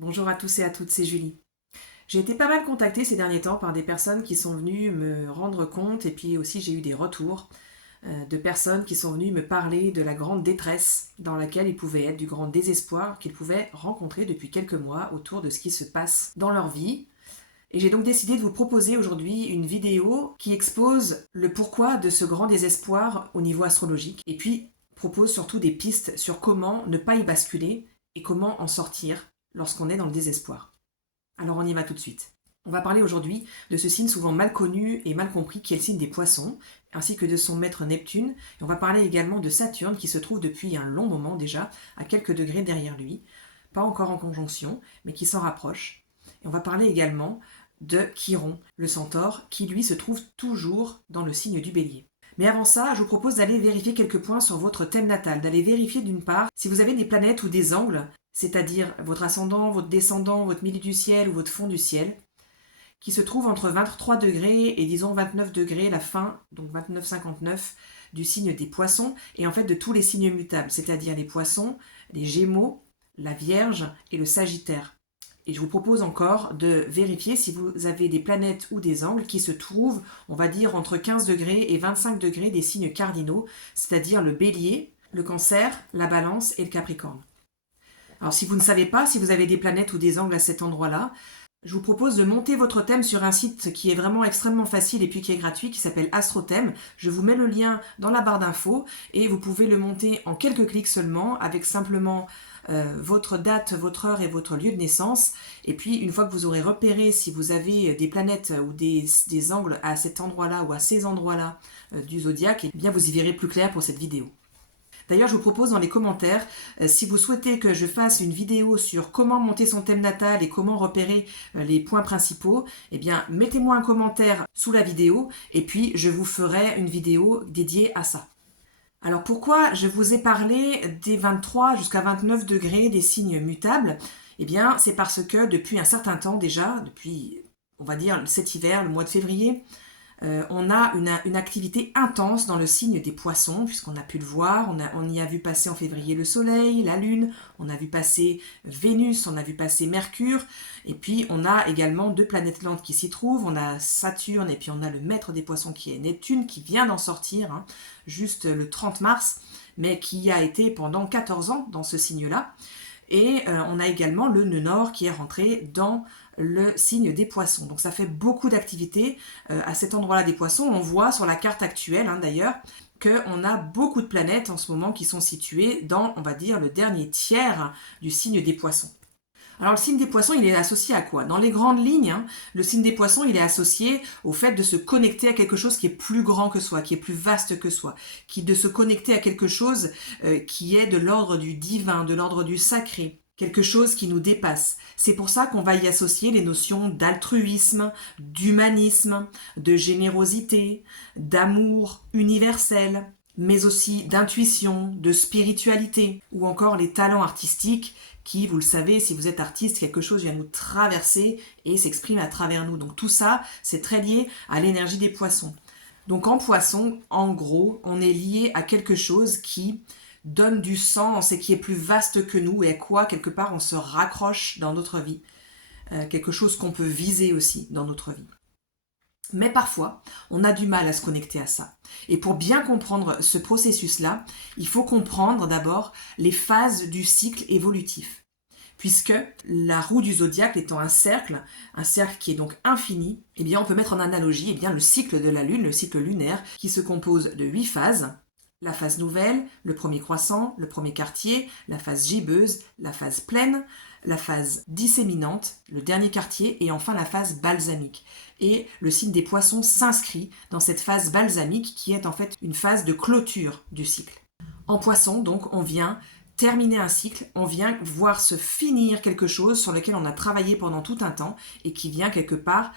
Bonjour à tous et à toutes, c'est Julie. J'ai été pas mal contactée ces derniers temps par des personnes qui sont venues me rendre compte et puis aussi j'ai eu des retours de personnes qui sont venues me parler de la grande détresse dans laquelle ils pouvaient être, du grand désespoir qu'ils pouvaient rencontrer depuis quelques mois autour de ce qui se passe dans leur vie. Et j'ai donc décidé de vous proposer aujourd'hui une vidéo qui expose le pourquoi de ce grand désespoir au niveau astrologique et puis propose surtout des pistes sur comment ne pas y basculer et comment en sortir lorsqu'on est dans le désespoir. Alors on y va tout de suite. On va parler aujourd'hui de ce signe souvent mal connu et mal compris qui est le signe des poissons, ainsi que de son maître Neptune. Et on va parler également de Saturne qui se trouve depuis un long moment déjà à quelques degrés derrière lui, pas encore en conjonction, mais qui s'en rapproche. Et on va parler également de Chiron, le centaure, qui lui se trouve toujours dans le signe du bélier. Mais avant ça, je vous propose d'aller vérifier quelques points sur votre thème natal, d'aller vérifier d'une part si vous avez des planètes ou des angles, c'est-à-dire votre ascendant, votre descendant, votre milieu du ciel ou votre fond du ciel, qui se trouvent entre 23 degrés et disons 29 degrés, la fin, donc 29-59, du signe des poissons, et en fait de tous les signes mutables, c'est-à-dire les poissons, les gémeaux, la vierge et le sagittaire. Et je vous propose encore de vérifier si vous avez des planètes ou des angles qui se trouvent, on va dire, entre 15 degrés et 25 degrés des signes cardinaux, c'est-à-dire le bélier, le cancer, la balance et le capricorne. Alors si vous ne savez pas si vous avez des planètes ou des angles à cet endroit-là, je vous propose de monter votre thème sur un site qui est vraiment extrêmement facile et puis qui est gratuit, qui s'appelle AstroThème. Je vous mets le lien dans la barre d'infos et vous pouvez le monter en quelques clics seulement avec simplement votre date, votre heure et votre lieu de naissance. Et puis une fois que vous aurez repéré si vous avez des planètes ou des angles à cet endroit-là ou à ces endroits-là du zodiaque, eh bien vous y verrez plus clair pour cette vidéo. D'ailleurs, je vous propose dans les commentaires, si vous souhaitez que je fasse une vidéo sur comment monter son thème natal et comment repérer les points principaux, eh bien, mettez-moi un commentaire sous la vidéo et puis je vous ferai une vidéo dédiée à ça. Alors pourquoi je vous ai parlé des 23 jusqu'à 29 degrés des signes mutables? Eh bien, c'est parce que depuis un certain temps déjà, depuis, on va dire, cet hiver, le mois de février, on a une activité intense dans le signe des poissons, puisqu'on a pu le voir, on y a vu passer en février le soleil, la lune, on a vu passer Vénus, on a vu passer Mercure, et puis on a également deux planètes lentes qui s'y trouvent, on a Saturne et puis on a le maître des poissons qui est Neptune, qui vient d'en sortir, juste le 30 mars, mais qui a été pendant 14 ans dans ce signe-là. Et on a également le nœud nord qui est rentré dans le signe des poissons. Donc ça fait beaucoup d'activités à cet endroit-là des poissons. On voit sur la carte actuelle d'ailleurs qu'on a beaucoup de planètes en ce moment qui sont situées dans, on va dire, le dernier tiers du signe des poissons. Alors le signe des poissons, il est associé à quoi? Dans les grandes lignes, le signe des poissons, il est associé au fait de se connecter à quelque chose qui est plus grand que soi, qui est plus vaste que soi, de se connecter à quelque chose qui est de l'ordre du divin, de l'ordre du sacré, quelque chose qui nous dépasse. C'est pour ça qu'on va y associer les notions d'altruisme, d'humanisme, de générosité, d'amour universel, mais aussi d'intuition, de spiritualité, ou encore les talents artistiques qui, vous le savez, si vous êtes artiste, quelque chose vient nous traverser et s'exprime à travers nous. Donc tout ça, c'est très lié à l'énergie des poissons. Donc en poisson, en gros, on est lié à quelque chose qui donne du sens et qui est plus vaste que nous et à quoi, quelque part, on se raccroche dans notre vie. Quelque chose qu'on peut viser aussi dans notre vie. Mais parfois, on a du mal à se connecter à ça. Et pour bien comprendre ce processus-là, il faut comprendre d'abord les phases du cycle évolutif. Puisque la roue du zodiaque étant un cercle qui est donc infini, eh bien on peut mettre en analogie le cycle de la Lune, le cycle lunaire, qui se compose de 8 phases. La phase nouvelle, le premier croissant, le premier quartier, la phase gibbeuse, la phase pleine, la phase disséminante, le dernier quartier et enfin la phase balsamique. Et le signe des poissons s'inscrit dans cette phase balsamique qui est en fait une phase de clôture du cycle. En poisson, donc, on vient terminer un cycle, on vient voir se finir quelque chose sur lequel on a travaillé pendant tout un temps et qui vient quelque part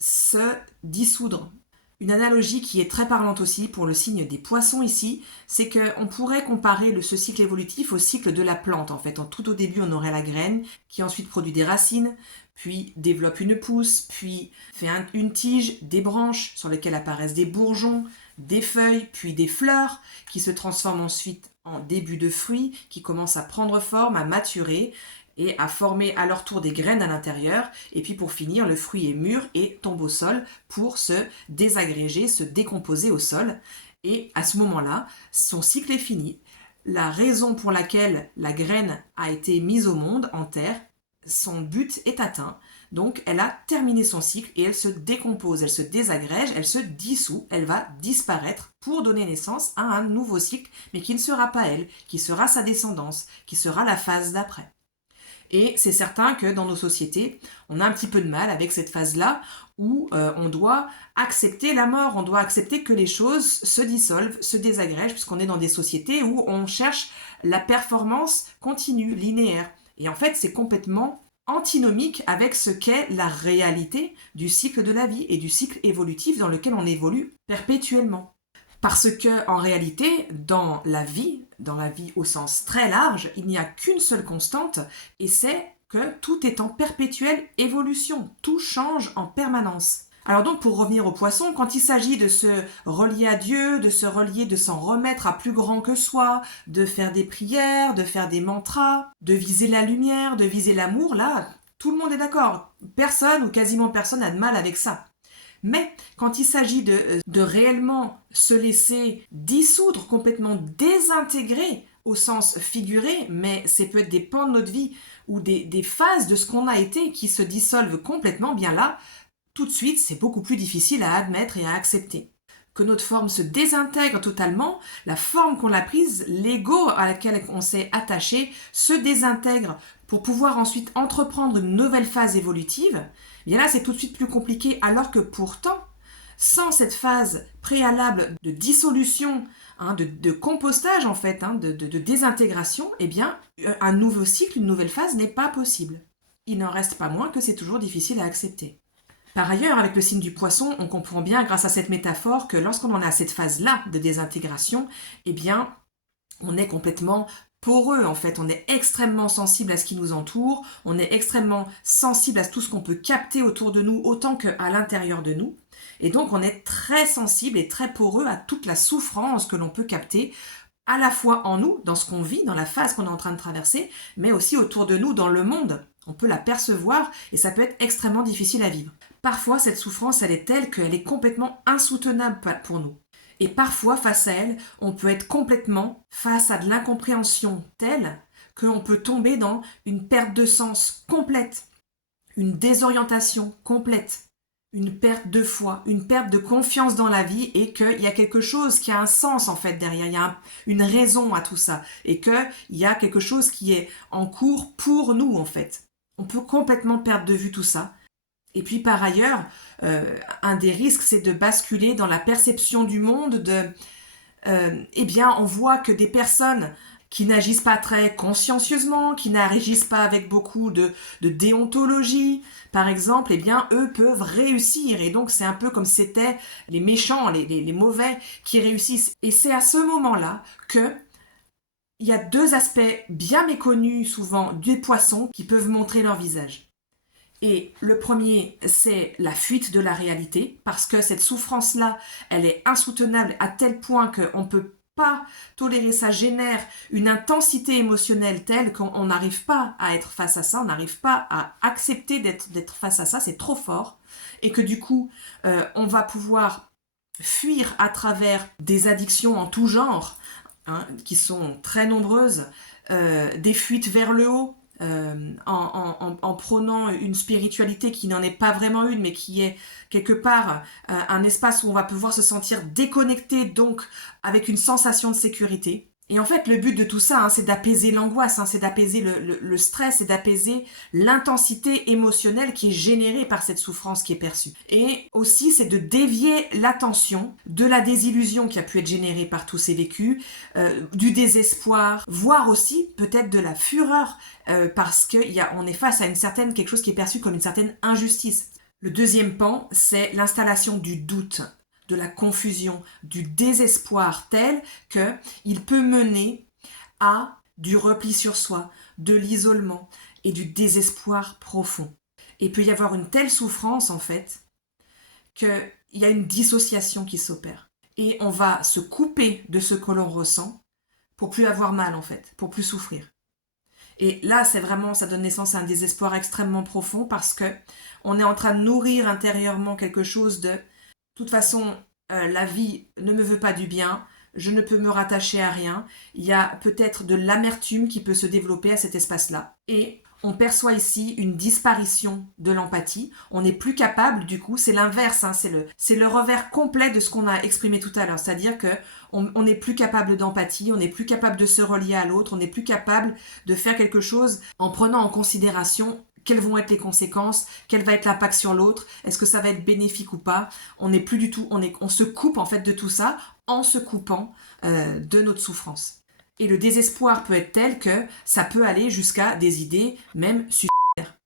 se dissoudre. Une analogie qui est très parlante aussi pour le signe des poissons ici, c'est qu'on pourrait comparer ce cycle évolutif au cycle de la plante. En fait, tout au début, on aurait la graine qui ensuite produit des racines, puis développe une pousse, puis fait une tige, des branches sur lesquelles apparaissent des bourgeons, des feuilles, puis des fleurs qui se transforment ensuite en début de fruits, qui commencent à prendre forme, à maturer, et à former à leur tour des graines à l'intérieur. Et puis pour finir, le fruit est mûr et tombe au sol pour se désagréger, se décomposer au sol. Et à ce moment-là, son cycle est fini. La raison pour laquelle la graine a été mise au monde en terre, son but est atteint. Donc elle a terminé son cycle et elle se décompose, elle se désagrège, elle se dissout, elle va disparaître pour donner naissance à un nouveau cycle, mais qui ne sera pas elle, qui sera sa descendance, qui sera la phase d'après. Et c'est certain que dans nos sociétés, on a un petit peu de mal avec cette phase-là où on doit accepter la mort, on doit accepter que les choses se dissolvent, se désagrègent, puisqu'on est dans des sociétés où on cherche la performance continue, linéaire. Et en fait, c'est complètement antinomique avec ce qu'est la réalité du cycle de la vie et du cycle évolutif dans lequel on évolue perpétuellement. Parce que, en réalité, dans la vie au sens très large, il n'y a qu'une seule constante, et c'est que tout est en perpétuelle évolution, tout change en permanence. Alors donc, pour revenir au poisson, quand il s'agit de se relier à Dieu, de se relier, de s'en remettre à plus grand que soi, de faire des prières, de faire des mantras, de viser la lumière, de viser l'amour, là, tout le monde est d'accord. Personne ou quasiment personne n'a de mal avec ça. Mais quand il s'agit de réellement se laisser dissoudre, complètement désintégrer au sens figuré, mais c'est peut être des pans de notre vie ou des phases de ce qu'on a été qui se dissolvent complètement, bien là, tout de suite, c'est beaucoup plus difficile à admettre et à accepter. Que notre forme se désintègre totalement, la forme qu'on a prise, l'ego à laquelle on s'est attaché, se désintègre pour pouvoir ensuite entreprendre une nouvelle phase évolutive, bien là c'est tout de suite plus compliqué, alors que pourtant, sans cette phase préalable de dissolution, de compostage en fait, de désintégration, eh bien un nouveau cycle, une nouvelle phase n'est pas possible. Il n'en reste pas moins que c'est toujours difficile à accepter. Par ailleurs, avec le signe du poisson, on comprend bien grâce à cette métaphore que lorsqu'on en a cette phase-là de désintégration, eh bien, on est complètement poreux en fait, on est extrêmement sensible à ce qui nous entoure, on est extrêmement sensible à tout ce qu'on peut capter autour de nous autant qu'à l'intérieur de nous. Et donc on est très sensible et très poreux à toute la souffrance que l'on peut capter, à la fois en nous, dans ce qu'on vit, dans la phase qu'on est en train de traverser, mais aussi autour de nous, dans le monde. On peut la percevoir et ça peut être extrêmement difficile à vivre. Parfois, cette souffrance, elle est telle qu'elle est complètement insoutenable pour nous. Et parfois, face à elle, on peut être complètement face à de l'incompréhension telle qu'on peut tomber dans une perte de sens complète, une désorientation complète, une perte de foi, une perte de confiance dans la vie et qu'il y a quelque chose qui a un sens en fait derrière, il y a une raison à tout ça et qu'il y a quelque chose qui est en cours pour nous en fait. On peut complètement perdre de vue tout ça. Et puis par ailleurs, un des risques, c'est de basculer dans la perception du monde eh bien, on voit que des personnes qui n'agissent pas très consciencieusement, qui n'agissent pas avec beaucoup de déontologie, par exemple, eh bien, eux peuvent réussir. Et donc, c'est un peu comme si c'était les méchants, les mauvais qui réussissent. Et c'est à ce moment-là que il y a deux aspects bien méconnus souvent des poissons qui peuvent montrer leur visage. Et le premier, c'est la fuite de la réalité, parce que cette souffrance-là, elle est insoutenable à tel point qu'on ne peut pas tolérer, ça génère une intensité émotionnelle telle qu'on n'arrive pas à être face à ça, on n'arrive pas à accepter d'être face à ça, c'est trop fort, et que du coup, on va pouvoir fuir à travers des addictions en tout genre, qui sont très nombreuses, des fuites vers le haut, en prônant une spiritualité qui n'en est pas vraiment une, mais qui est quelque part un espace où on va pouvoir se sentir déconnecté, donc avec une sensation de sécurité. Et en fait, le but de tout ça, c'est d'apaiser l'angoisse, c'est d'apaiser le stress et d'apaiser l'intensité émotionnelle qui est générée par cette souffrance qui est perçue. Et aussi, c'est de dévier l'attention de la désillusion qui a pu être générée par tous ces vécus, du désespoir, voire aussi peut-être de la fureur, parce qu'on est face à quelque chose qui est perçu comme une certaine injustice. Le deuxième pan, c'est l'installation du doute, de la confusion, du désespoir tel qu'il peut mener à du repli sur soi, de l'isolement et du désespoir profond. Et il peut y avoir une telle souffrance en fait qu'il y a une dissociation qui s'opère. Et on va se couper de ce que l'on ressent pour plus avoir mal en fait, pour plus souffrir. Et là, c'est vraiment, ça donne naissance à un désespoir extrêmement profond parce que on est en train de nourrir intérieurement quelque chose de toute façon, la vie ne me veut pas du bien, je ne peux me rattacher à rien, il y a peut-être de l'amertume qui peut se développer à cet espace-là. Et on perçoit ici une disparition de l'empathie, on n'est plus capable, du coup, c'est l'inverse, hein, c'est le revers complet de ce qu'on a exprimé tout à l'heure, c'est-à-dire que on n'est plus capable d'empathie, on n'est plus capable de se relier à l'autre, on n'est plus capable de faire quelque chose en prenant en considération quelles vont être les conséquences, quel va être l'impact sur l'autre, est-ce que ça va être bénéfique ou pas. On n'est plus du tout, on se coupe en fait de tout ça en se coupant de notre souffrance. Et le désespoir peut être tel que ça peut aller jusqu'à des idées même suicidaires.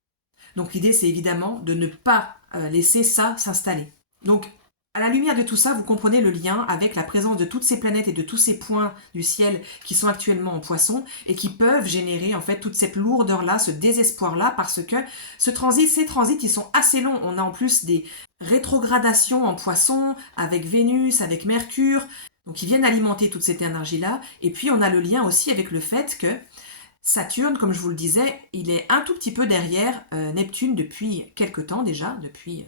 Donc l'idée c'est évidemment de ne pas laisser ça s'installer. Donc à la lumière de tout ça, vous comprenez le lien avec la présence de toutes ces planètes et de tous ces points du ciel qui sont actuellement en Poisson et qui peuvent générer en fait toute cette lourdeur-là, ce désespoir-là, parce que ces transits, ils sont assez longs. On a en plus des rétrogradations en Poisson avec Vénus, avec Mercure, donc ils viennent alimenter toute cette énergie-là. Et puis on a le lien aussi avec le fait que Saturne, comme je vous le disais, il est un tout petit peu derrière Neptune depuis quelque temps déjà, depuis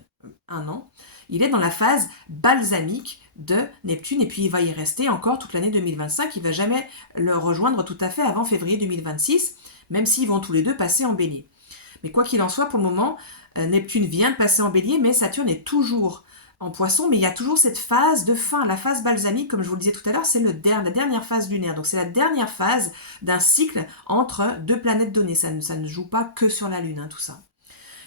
un an. Il est dans la phase balsamique de Neptune et puis il va y rester encore toute l'année 2025. Il ne va jamais le rejoindre tout à fait avant février 2026, même s'ils vont tous les deux passer en bélier. Mais quoi qu'il en soit, pour le moment, Neptune vient de passer en bélier, mais Saturne est toujours en Poisson, mais il y a toujours cette phase de fin. La phase balsamique, comme je vous le disais tout à l'heure, c'est la dernière phase lunaire. Donc c'est la dernière phase d'un cycle entre deux planètes données. Ça ne joue pas que sur la Lune, hein, tout ça.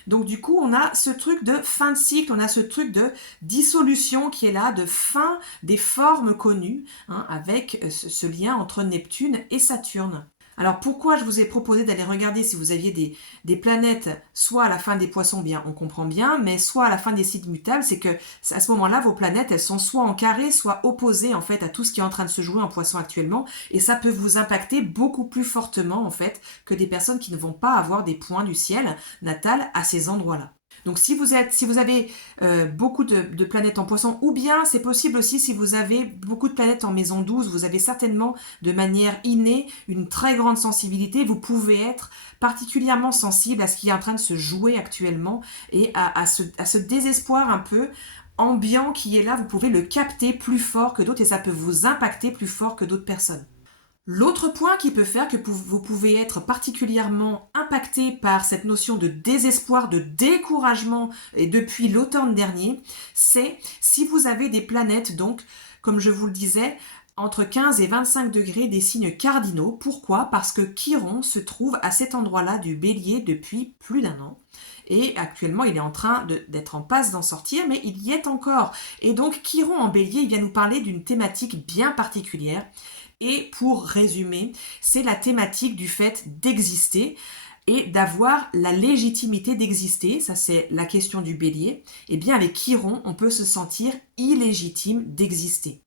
Donc du coup, on a ce truc de fin de cycle, on a ce truc de dissolution qui est là, de fin des formes connues, hein, avec ce lien entre Neptune et Saturne. Alors pourquoi je vous ai proposé d'aller regarder si vous aviez des planètes soit à la fin des Poissons, bien on comprend bien, mais soit à la fin des signes mutables, c'est que à ce moment-là vos planètes elles sont soit en carré, soit opposées en fait à tout ce qui est en train de se jouer en Poissons actuellement, et ça peut vous impacter beaucoup plus fortement en fait que des personnes qui ne vont pas avoir des points du ciel natal à ces endroits-là. Donc si vous avez beaucoup de planètes en Poisson, ou bien c'est possible aussi si vous avez beaucoup de planètes en maison 12, vous avez certainement de manière innée une très grande sensibilité, vous pouvez être particulièrement sensible à ce qui est en train de se jouer actuellement et à ce désespoir un peu ambiant qui est là, vous pouvez le capter plus fort que d'autres et ça peut vous impacter plus fort que d'autres personnes. L'autre point qui peut faire que vous pouvez être particulièrement impacté par cette notion de désespoir, de découragement et depuis l'automne dernier, c'est si vous avez des planètes, donc, comme je vous le disais, entre 15 et 25 degrés des signes cardinaux. Pourquoi ? Parce que Chiron se trouve à cet endroit-là du Bélier depuis plus d'un an. Et actuellement, il est en train d'être en passe d'en sortir, mais il y est encore. Et donc, Chiron en Bélier, il vient nous parler d'une thématique bien particulière. Et pour résumer, c'est la thématique du fait d'exister et d'avoir la légitimité d'exister. Ça, c'est la question du Bélier. Eh bien, avec Chiron, on peut se sentir illégitime d'exister.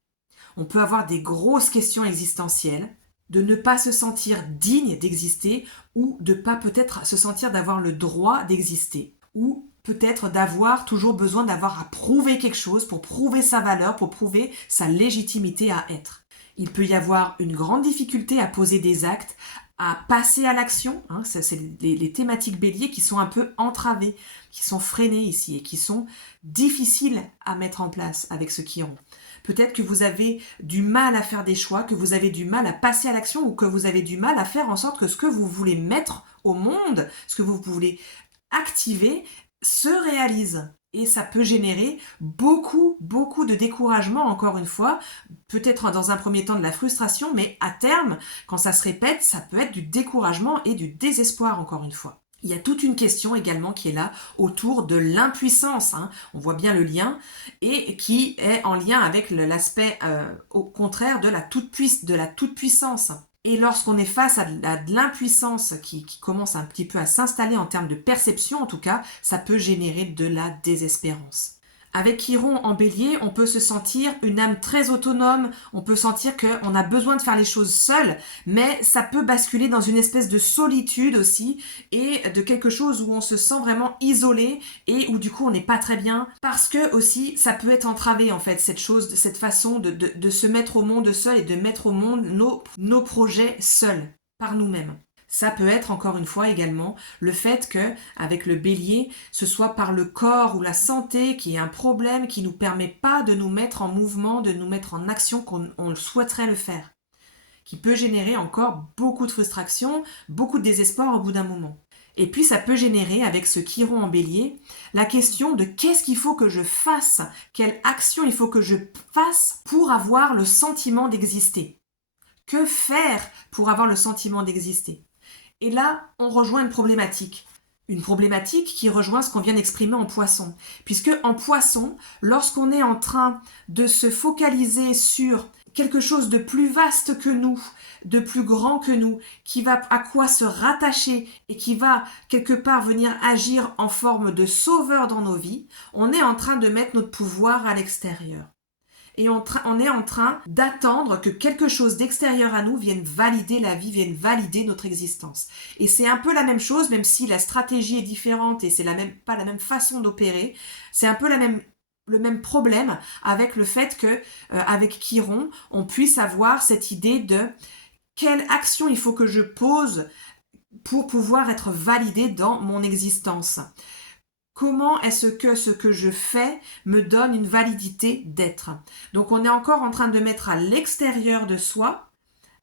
On peut avoir des grosses questions existentielles, de ne pas se sentir digne d'exister ou de pas peut-être se sentir d'avoir le droit d'exister ou peut-être d'avoir toujours besoin d'avoir à prouver quelque chose pour prouver sa valeur, pour prouver sa légitimité à être. Il peut y avoir une grande difficulté à poser des actes, à passer à l'action. Hein, c'est les thématiques béliers qui sont un peu entravées, qui sont freinées ici et qui sont difficiles à mettre en place avec ce Chiron. Peut-être que vous avez du mal à faire des choix, que vous avez du mal à passer à l'action ou que vous avez du mal à faire en sorte que ce que vous voulez mettre au monde, ce que vous voulez activer, se réalise. Et ça peut générer beaucoup de découragement, encore une fois, peut-être dans un premier temps de la frustration, mais à terme, quand ça se répète, ça peut être du découragement et du désespoir, encore une fois. Il y a toute une question également qui est là autour de l'impuissance, hein. On voit bien le lien, et qui est en lien avec l'aspect au contraire de la toute-puissance. Et lorsqu'on est face à de l'impuissance qui commence un petit peu à s'installer en termes de perception, en tout cas, ça peut générer de la désespérance. Avec Chiron en bélier, on peut se sentir une âme très autonome, on peut sentir qu'on a besoin de faire les choses seul, mais ça peut basculer dans une espèce de solitude aussi et de quelque chose où on se sent vraiment isolé et où du coup on n'est pas très bien parce que aussi ça peut être entravé en fait cette façon de se mettre au monde seul et de mettre au monde nos projets seuls par nous-mêmes. Ça peut être encore une fois également le fait que, avec le bélier, ce soit par le corps ou la santé qui est un problème qui ne nous permet pas de nous mettre en mouvement, de nous mettre en action comme on souhaiterait le faire, qui peut générer encore beaucoup de frustration, beaucoup de désespoir au bout d'un moment. Et puis ça peut générer, avec ce chiron en bélier, la question de qu'est-ce qu'il faut que je fasse, quelle action il faut que je fasse pour avoir le sentiment d'exister. Que faire pour avoir le sentiment d'exister? Et là, on rejoint une problématique. Une problématique qui rejoint ce qu'on vient d'exprimer en poisson. Puisque en poisson, lorsqu'on est en train de se focaliser sur quelque chose de plus vaste que nous, de plus grand que nous, qui va à quoi se rattacher et qui va quelque part venir agir en forme de sauveur dans nos vies, on est en train de mettre notre pouvoir à l'extérieur. Et on est en train d'attendre que quelque chose d'extérieur à nous vienne valider la vie, vienne valider notre existence. Et c'est un peu la même chose, même si la stratégie est différente et c'est pas la même façon d'opérer, c'est un peu le même problème avec le fait que, avec Chiron, on puisse avoir cette idée de quelle action il faut que je pose pour pouvoir être validé dans mon existence. Comment est-ce que ce que je fais me donne une validité d'être? Donc on est encore en train de mettre à l'extérieur de soi,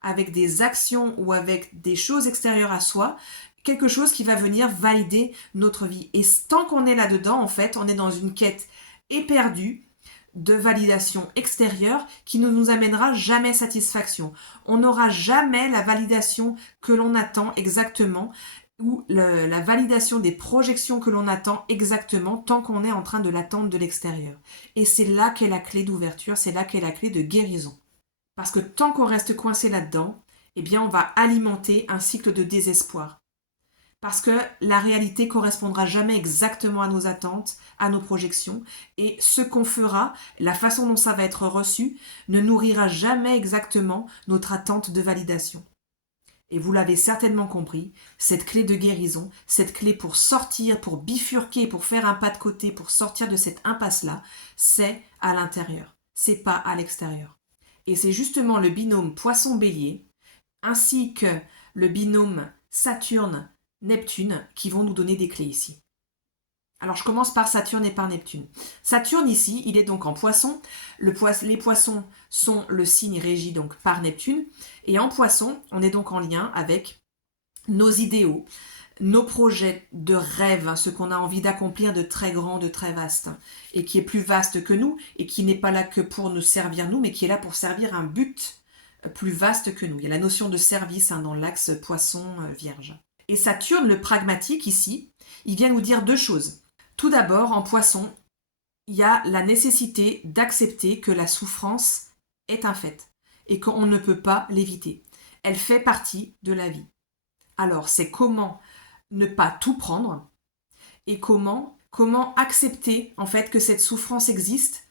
avec des actions ou avec des choses extérieures à soi, quelque chose qui va venir valider notre vie. Et tant qu'on est là-dedans, en fait, on est dans une quête éperdue de validation extérieure qui ne nous amènera jamais satisfaction. On n'aura jamais la validation que l'on attend exactement, ou la validation des projections que l'on attend exactement tant qu'on est en train de l'attendre de l'extérieur. Et c'est là qu'est la clé d'ouverture, c'est là qu'est la clé de guérison. Parce que tant qu'on reste coincé là-dedans, eh bien on va alimenter un cycle de désespoir. Parce que la réalité correspondra jamais exactement à nos attentes, à nos projections, et ce qu'on fera, la façon dont ça va être reçu, ne nourrira jamais exactement notre attente de validation. Et vous l'avez certainement compris, cette clé de guérison, cette clé pour sortir, pour bifurquer, pour faire un pas de côté, pour sortir de cette impasse-là, c'est à l'intérieur, c'est pas à l'extérieur. Et c'est justement le binôme Poisson-Bélier, ainsi que le binôme Saturne-Neptune qui vont nous donner des clés ici. Alors je commence par Saturne et par Neptune. Saturne ici, il est donc en Poisson. Les Poissons sont le signe régi donc par Neptune. Et en Poisson, on est donc en lien avec nos idéaux, nos projets de rêve, ce qu'on a envie d'accomplir de très grand, de très vaste, et qui est plus vaste que nous, et qui n'est pas là que pour nous servir nous, mais qui est là pour servir un but plus vaste que nous. Il y a la notion de service dans l'axe Poisson-Vierge. Et Saturne, le pragmatique ici, il vient nous dire deux choses. Tout d'abord, en Poisson, il y a la nécessité d'accepter que la souffrance est un fait et qu'on ne peut pas l'éviter. Elle fait partie de la vie. Alors, c'est comment ne pas tout prendre et comment accepter en fait que cette souffrance existe,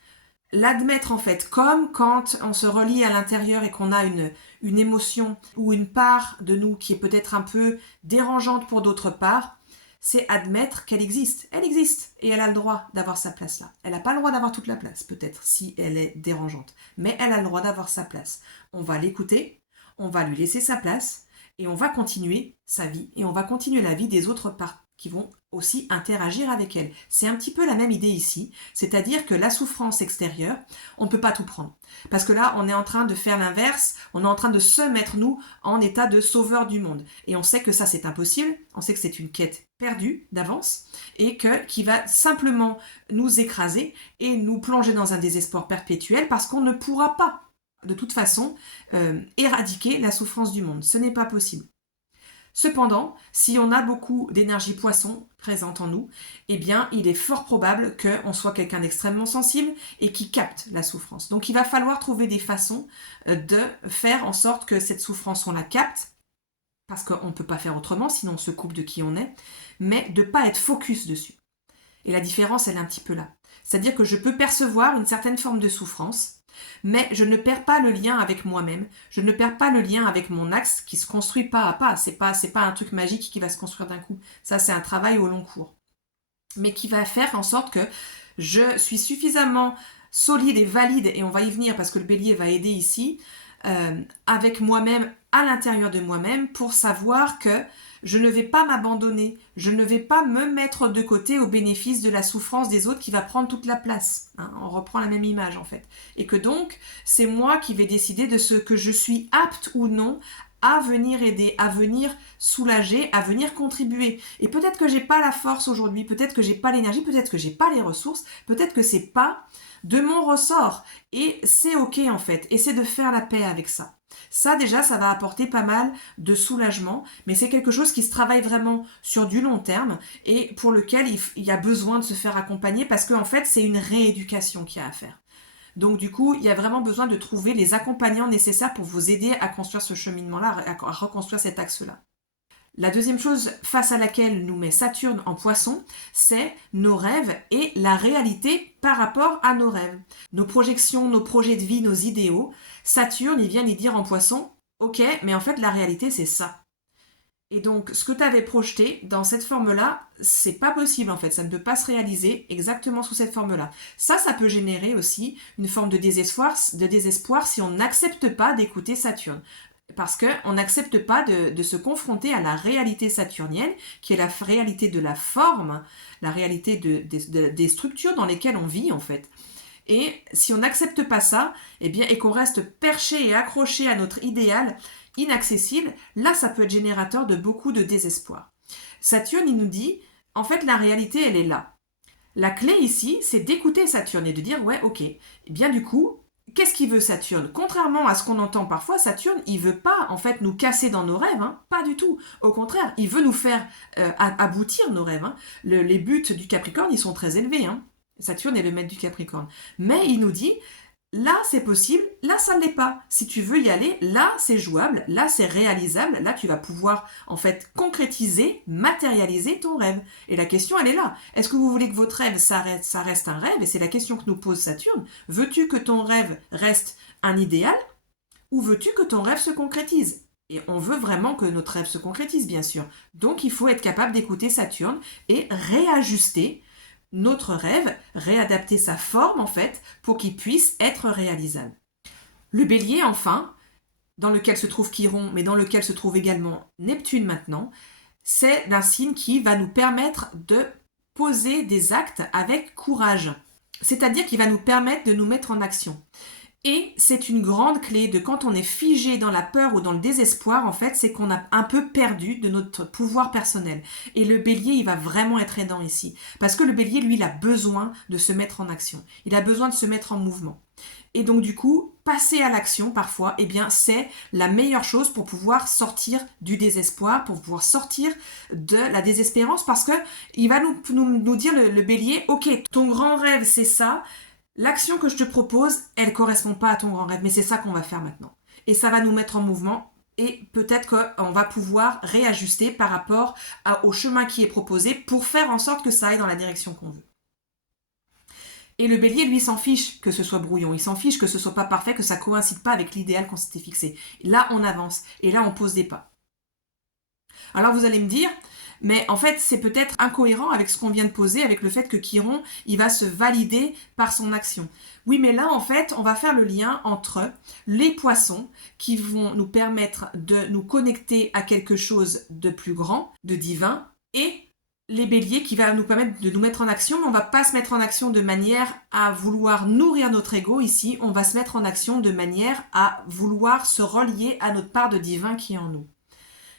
l'admettre en fait, comme quand on se relie à l'intérieur et qu'on a une émotion ou une part de nous qui est peut-être un peu dérangeante pour d'autres parts, c'est admettre qu'elle existe. Elle existe et elle a le droit d'avoir sa place là. Elle n'a pas le droit d'avoir toute la place, peut-être, si elle est dérangeante. Mais elle a le droit d'avoir sa place. On va l'écouter, on va lui laisser sa place et on va continuer sa vie et on va continuer la vie des autres parts qui vont aussi interagir avec elle. C'est un petit peu la même idée ici, c'est-à-dire que la souffrance extérieure, on ne peut pas tout prendre. Parce que là, on est en train de faire l'inverse, on est en train de se mettre, nous, en état de sauveur du monde. Et on sait que ça, c'est impossible, on sait que c'est une quête perdue d'avance, et qui va simplement nous écraser et nous plonger dans un désespoir perpétuel parce qu'on ne pourra pas, de toute façon, éradiquer la souffrance du monde. Ce n'est pas possible. Cependant, si on a beaucoup d'énergie poisson présente en nous, eh bien, il est fort probable qu'on soit quelqu'un d'extrêmement sensible et qui capte la souffrance. Donc, il va falloir trouver des façons de faire en sorte que cette souffrance, on la capte, parce qu'on ne peut pas faire autrement, sinon on se coupe de qui on est, mais de ne pas être focus dessus. Et la différence, elle est un petit peu là. C'est-à-dire que je peux percevoir une certaine forme de souffrance, mais je ne perds pas le lien avec moi-même, je ne perds pas le lien avec mon axe qui se construit pas à pas, c'est pas un truc magique qui va se construire d'un coup, ça c'est un travail au long cours, mais qui va faire en sorte que je suis suffisamment solide et valide, et on va y venir parce que le bélier va aider ici, avec moi-même à l'intérieur de moi-même pour savoir que je ne vais pas m'abandonner, je ne vais pas me mettre de côté au bénéfice de la souffrance des autres qui va prendre toute la place. Hein, on reprend la même image en fait. Et que donc, c'est moi qui vais décider de ce que je suis apte ou non à venir aider, à venir soulager, à venir contribuer. Et peut-être que j'ai pas la force aujourd'hui, peut-être que j'ai pas l'énergie, peut-être que j'ai pas les ressources, peut-être que c'est pas de mon ressort. Et c'est ok en fait. Et c'est de faire la paix avec ça. Ça déjà, ça va apporter pas mal de soulagement, mais c'est quelque chose qui se travaille vraiment sur du long terme et pour lequel il y a besoin de se faire accompagner parce qu'en fait, c'est une rééducation qu'il y a à faire. Donc du coup, il y a vraiment besoin de trouver les accompagnants nécessaires pour vous aider à construire ce cheminement-là, à reconstruire cet axe-là. La deuxième chose face à laquelle nous met Saturne en Poisson, c'est nos rêves et la réalité par rapport à nos rêves. Nos projections, nos projets de vie, nos idéaux. Saturne, il vient y dire en Poisson, ok, mais en fait la réalité c'est ça. Et donc ce que tu avais projeté dans cette forme-là, c'est pas possible en fait, ça ne peut pas se réaliser exactement sous cette forme-là. Ça peut générer aussi une forme de désespoir si on n'accepte pas d'écouter Saturne. Parce qu'on n'accepte pas de se confronter à la réalité saturnienne, qui est la réalité de la forme, la réalité des structures dans lesquelles on vit en fait. Et si on n'accepte pas ça, et qu'on reste perché et accroché à notre idéal inaccessible, là ça peut être générateur de beaucoup de désespoir. Saturne, il nous dit, en fait la réalité elle est là. La clé ici, c'est d'écouter Saturne et de dire ouais ok, et bien du coup, qu'est-ce qu'il veut Saturne? Contrairement à ce qu'on entend parfois, Saturne, il veut pas en fait nous casser dans nos rêves, hein, pas du tout. Au contraire, il veut nous faire aboutir nos rêves. Hein. Les buts du Capricorne, ils sont très élevés. Hein. Saturne est le maître du Capricorne. Mais il nous dit, là c'est possible, là ça ne l'est pas. Si tu veux y aller, là c'est jouable, là c'est réalisable, là tu vas pouvoir en fait concrétiser, matérialiser ton rêve. Et la question elle est là. Est-ce que vous voulez que votre rêve ça reste un rêve? Et c'est la question que nous pose Saturne. Veux-tu que ton rêve reste un idéal ou veux-tu que ton rêve se concrétise? Et on veut vraiment que notre rêve se concrétise bien sûr. Donc il faut être capable d'écouter Saturne et réajuster notre rêve, réadapter sa forme en fait pour qu'il puisse être réalisable. Le bélier enfin, dans lequel se trouve Chiron mais dans lequel se trouve également Neptune maintenant, c'est un signe qui va nous permettre de poser des actes avec courage. C'est-à-dire qu'il va nous permettre de nous mettre en action. Et c'est une grande clé de quand on est figé dans la peur ou dans le désespoir, en fait, c'est qu'on a un peu perdu de notre pouvoir personnel. Et le bélier, il va vraiment être aidant ici. Parce que le bélier, lui, il a besoin de se mettre en action. Il a besoin de se mettre en mouvement. Et donc, du coup, passer à l'action, parfois, eh bien, c'est la meilleure chose pour pouvoir sortir du désespoir, pour pouvoir sortir de la désespérance, parce que il va nous dire, le bélier, ok, ton grand rêve, c'est ça. L'action que je te propose, elle ne correspond pas à ton grand rêve, mais c'est ça qu'on va faire maintenant. Et ça va nous mettre en mouvement et peut-être qu'on va pouvoir réajuster par rapport au chemin qui est proposé pour faire en sorte que ça aille dans la direction qu'on veut. Et le bélier, lui, s'en fiche que ce soit brouillon, il s'en fiche que ce soit pas parfait, que ça coïncide pas avec l'idéal qu'on s'était fixé. Là, on avance et là, on pose des pas. Alors vous allez me dire, mais en fait, c'est peut-être incohérent avec ce qu'on vient de poser, avec le fait que Chiron, il va se valider par son action. Oui, mais là, en fait, on va faire le lien entre les poissons qui vont nous permettre de nous connecter à quelque chose de plus grand, de divin, et les béliers qui va nous permettre de nous mettre en action, mais on va pas se mettre en action de manière à vouloir nourrir notre ego ici, on va se mettre en action de manière à vouloir se relier à notre part de divin qui est en nous.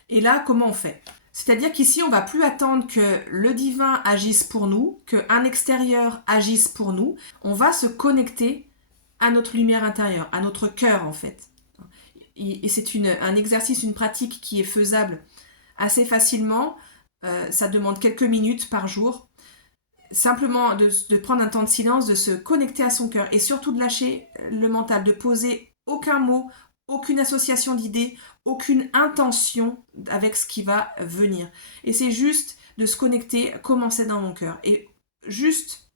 Et là, comment on fait ? C'est-à-dire qu'ici, on va plus attendre que le divin agisse pour nous, qu'un extérieur agisse pour nous. On va se connecter à notre lumière intérieure, à notre cœur en fait. Et c'est un exercice, une pratique qui est faisable assez facilement. Ça demande quelques minutes par jour. Simplement de prendre un temps de silence, de se connecter à son cœur et surtout de lâcher le mental, de poser aucun mot, aucune association d'idées, aucune intention avec ce qui va venir. Et c'est juste de se connecter, comment c'est dans mon cœur. Et juste,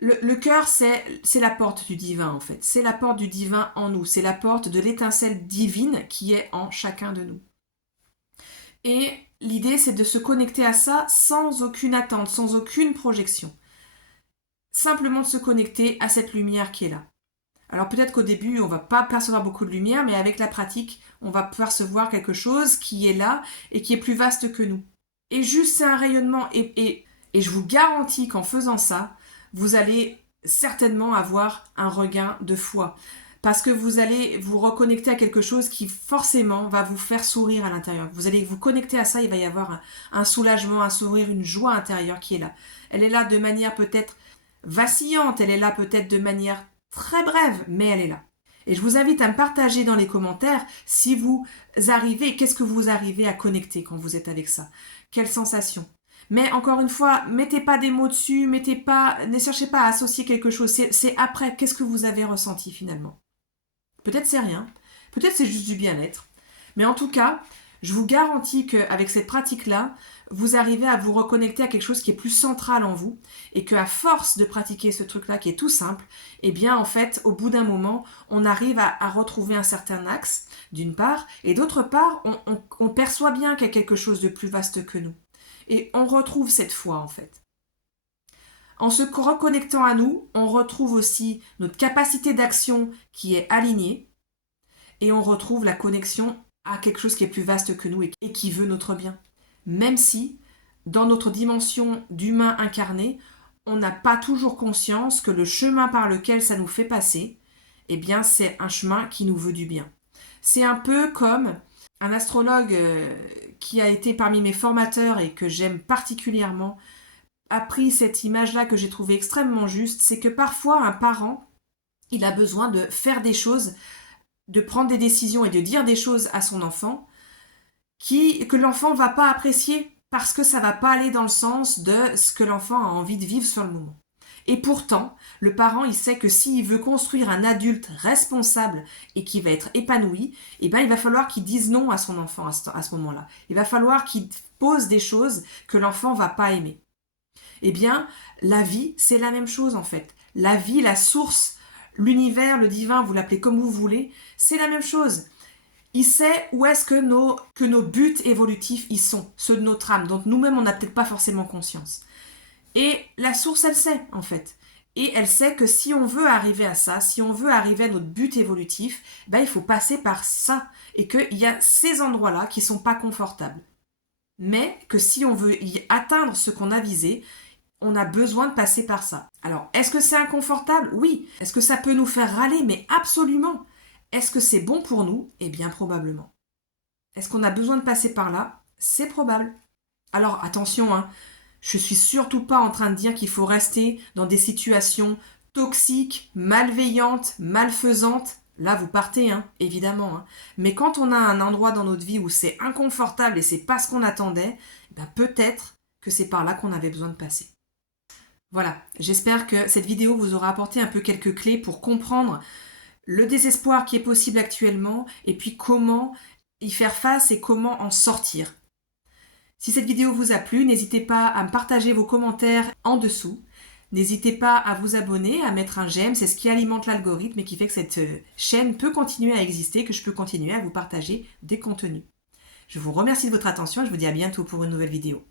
le cœur, c'est la porte du divin en fait. C'est la porte du divin en nous. C'est la porte de l'étincelle divine qui est en chacun de nous. Et l'idée, c'est de se connecter à ça sans aucune attente, sans aucune projection. Simplement de se connecter à cette lumière qui est là. Alors peut-être qu'au début, on va pas percevoir beaucoup de lumière, mais avec la pratique, on va percevoir quelque chose qui est là et qui est plus vaste que nous. Et juste, c'est un rayonnement. Et je vous garantis qu'en faisant ça, vous allez certainement avoir un regain de foi. Parce que vous allez vous reconnecter à quelque chose qui forcément va vous faire sourire à l'intérieur. Vous allez vous connecter à ça, il va y avoir un soulagement, un sourire, une joie intérieure qui est là. Elle est là de manière peut-être vacillante, elle est là peut-être de manière très brève, mais elle est là. Et je vous invite à me partager dans les commentaires si vous arrivez, qu'est-ce que vous arrivez à connecter quand vous êtes avec ça. Quelle sensation. Mais encore une fois, mettez pas des mots dessus, ne cherchez pas à associer quelque chose. C'est après, qu'est-ce que vous avez ressenti finalement. Peut-être c'est rien, peut-être c'est juste du bien-être. Mais en tout cas, je vous garantis qu'avec cette pratique-là, vous arrivez à vous reconnecter à quelque chose qui est plus central en vous et qu'à force de pratiquer ce truc-là qui est tout simple, eh bien en fait, au bout d'un moment, on arrive à retrouver un certain axe, d'une part, et d'autre part, on perçoit bien qu'il y a quelque chose de plus vaste que nous. Et on retrouve cette foi en fait. En se reconnectant à nous, on retrouve aussi notre capacité d'action qui est alignée et on retrouve la connexion à quelque chose qui est plus vaste que nous et qui veut notre bien. Même si, dans notre dimension d'humain incarné, on n'a pas toujours conscience que le chemin par lequel ça nous fait passer, eh bien, c'est un chemin qui nous veut du bien. C'est un peu comme un astrologue qui a été parmi mes formateurs et que j'aime particulièrement, a pris cette image-là que j'ai trouvée extrêmement juste, c'est que parfois un parent, il a besoin de faire des choses, de prendre des décisions et de dire des choses à son enfant que l'enfant va pas apprécier parce que ça va pas aller dans le sens de ce que l'enfant a envie de vivre sur le moment. Et pourtant, le parent, il sait que s'il veut construire un adulte responsable et qui va être épanoui, eh ben, il va falloir qu'il dise non à son enfant à ce moment-là. Il va falloir qu'il pose des choses que l'enfant va pas aimer. Eh bien, la vie, c'est la même chose en fait. La vie, la source, l'univers, le divin, vous l'appelez comme vous voulez, c'est la même chose. Il sait où est-ce que nos buts évolutifs y sont, ceux de notre âme, dont nous-mêmes on n'a peut-être pas forcément conscience. Et la source, elle sait en fait. Et elle sait que si on veut arriver à ça, si on veut arriver à notre but évolutif, ben, il faut passer par ça. Et qu'il y a ces endroits-là qui ne sont pas confortables. Mais que si on veut y atteindre ce qu'on a visé, on a besoin de passer par ça. Alors, est-ce que c'est inconfortable? Oui. Est-ce que ça peut nous faire râler? Mais absolument. Est-ce que c'est bon pour nous? Eh bien, probablement. Est-ce qu'on a besoin de passer par là? C'est probable. Alors, attention, hein, je suis surtout pas en train de dire qu'il faut rester dans des situations toxiques, malveillantes, malfaisantes. Là, vous partez, hein, évidemment. Hein. Mais quand on a un endroit dans notre vie où c'est inconfortable et c'est pas ce qu'on attendait, ben peut-être que c'est par là qu'on avait besoin de passer. Voilà, j'espère que cette vidéo vous aura apporté un peu quelques clés pour comprendre le désespoir qui est possible actuellement et puis comment y faire face et comment en sortir. Si cette vidéo vous a plu, n'hésitez pas à me partager vos commentaires en dessous. N'hésitez pas à vous abonner, à mettre un j'aime, c'est ce qui alimente l'algorithme et qui fait que cette chaîne peut continuer à exister, que je peux continuer à vous partager des contenus. Je vous remercie de votre attention et je vous dis à bientôt pour une nouvelle vidéo.